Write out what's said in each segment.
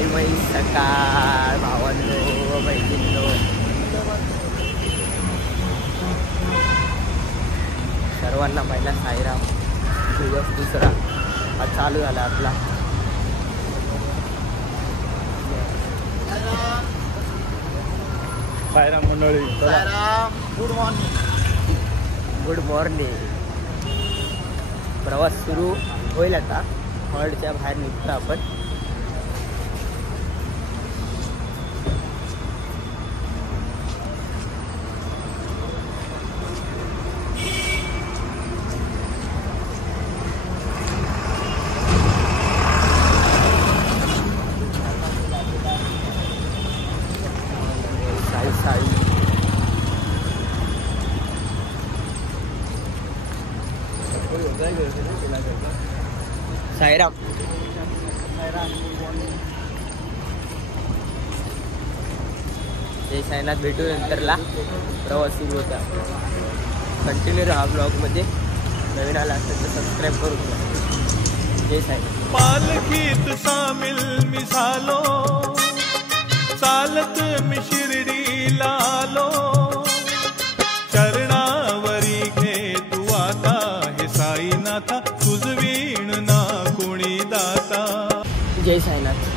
साईबाई सकाळ भावांनो बहिणींनो, सर्वांना पहिला साईराम. दिवस दुसरा हा चालू झाला आपला. साईराम मंडळी, Sairam. Good morning. Good morning. प्रवास सुरू होईल आता. हॉल्टच्या बाहेर निघतो आपण. साईराम. जय साईनाथ. भेटू नंतरला. प्रवास सुरू होता. कंटिन्यू राहा ब्लॉगमध्ये. नवीन आला असेल तर सबस्क्राईब करून घ्या. जय साईनाथ. पालखीत सामील मी झालो, चालत मी शिर्डीला आलो. चरणावरी घे तू आता हे साईनाथा, तुझवीण ना कोणी दाता. जय साईनाथ.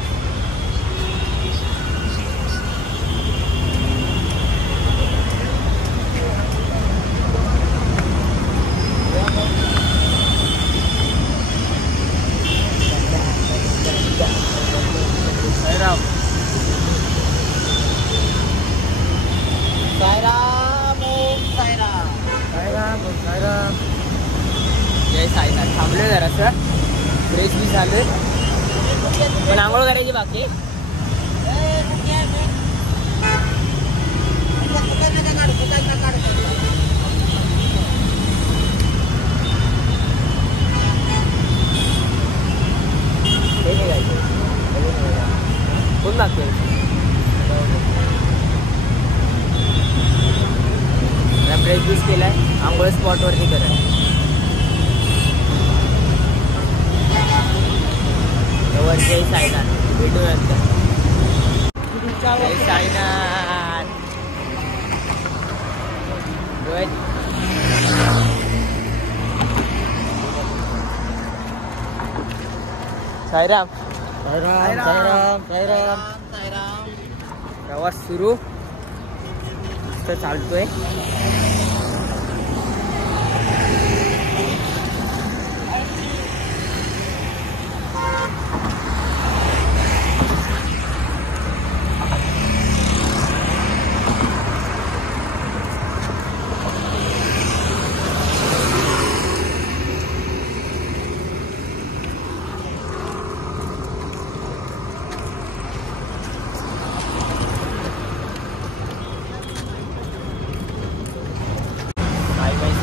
साईराम. साईराम. साईराम. साईराम. साईराम. जय साईनाथ. थांबले जरासं. फ्रेश बी झाले पण आंघोळ करायची बाकी. कोण मागतोय? फ्रेश ज्यूस केलाय. आंघोळ स्पॉटवरती कराय. जय साईनाथ. भेटू नंतर. जय साईनाथ. गुड. साईराम. साईराम. साईराम. साईराम. साईराम. प्रवास सुरू तर चालतोय.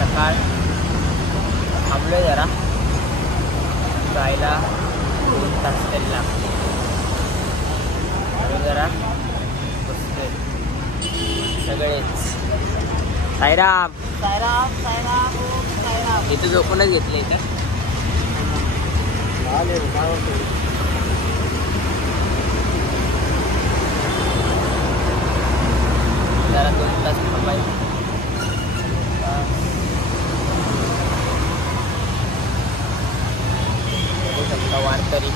सकाळ थांबलोय जरा. जायला 2 तास तरी लागते. जरा बसतोय सगळेच. साईराम. साईराम. साईराम. साईराम. इथं झोपूनच घेतलं. इथं जरा 2 तास थांबायचं. वारकरी.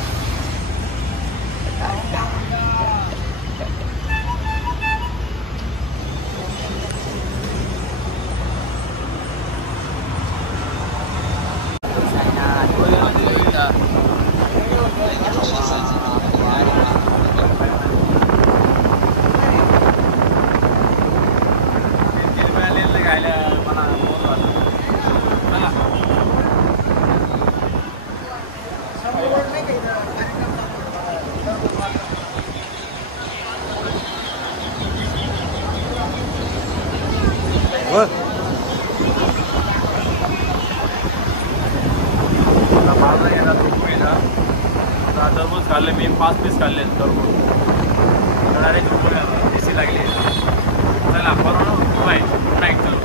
टरबूज खाल्ले मी. 5 पीस खाल्ले टरबूज. डायरेक्ट एसी लागली. चला बरोबर बाय. नाही चलो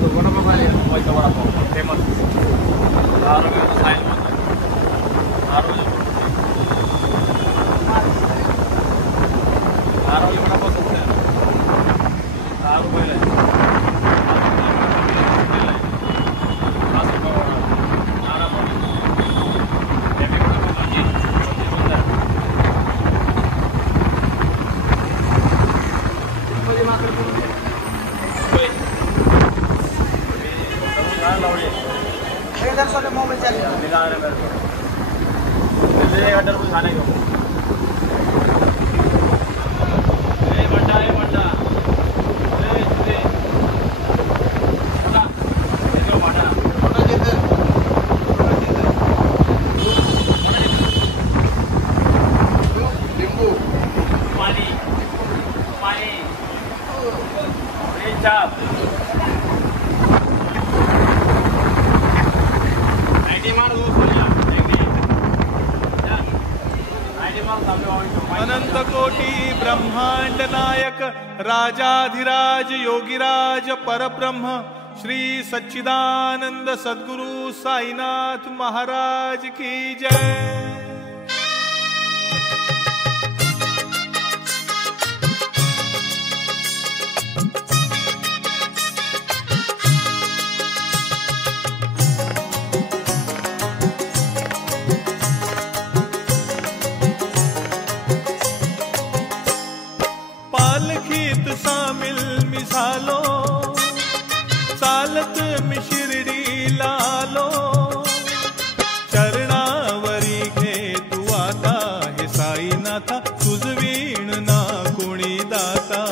तो वडापाव खायला मुंबईचा वडापाव फेमस 10 रुपयाचा साईल म्हणतात 10 रुपये वडापाव सुद्धा 10 रुपयाला आहे. 5 रुपये वडापाव आरामात हेवी वडापाव भाजी सुंदर मोबाईल चालू खाने को अनंत कोटी ब्रह्मांड नायक राजाधिराज योगिराज परब्रह्म श्री सच्चिदानंद सद्गुरु साईनाथ महाराज की जय। पालखीत सामील मी झालो चालत मी शिर्डीला आलो चरणावरी घे तू आता हे साईनाथा तुझ वीण ना कोणी दाता।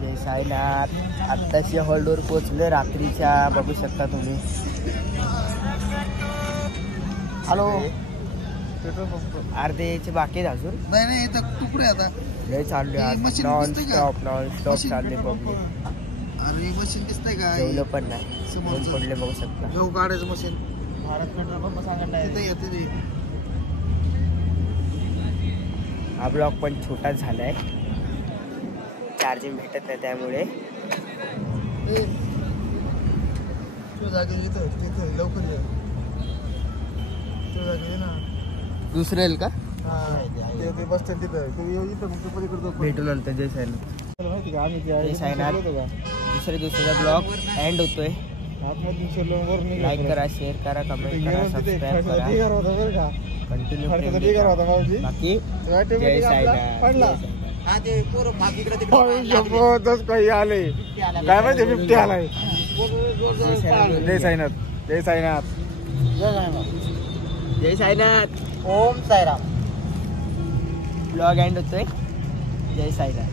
जय साईनाथ आत्ताशी हॉलवर पोहोचले रात्रीच्या बघू शकता तुम्ही। हॅलो अर्धेचे बाकी आहेत अजून नाही तुकडे आता लय चालले आज नॉन स्टॉप चालले पब्लिक। अरे मशीन दिसतंय का जेवलं पण नाही समोर पडले बघू शकता गहू काढायचं मशीन भारत पेट्रोल पंप सांगितलं येते। हा ब्लॉग पण छोटा झालाय चार्जिंग भेटत नाही त्यामुळे लवकर दुसरं येईल का बस स्टँड तिथं भेटू नंतर जय साईनाथ जय साईनाथ दुसऱ्या दिवसाचा ब्लॉग एंड होतोय। लाईक करा शेअर करा कमेंट करा सबस्क्राईब करा कंटिन्यू बाकी जय साईनाथ। काही आले काय माहिती 50 आलाय। जय साईनाथ जय साईनाथ जय साईनाथ ओम साईराम ब्लॉग एंड होतोय जय साईनाथ।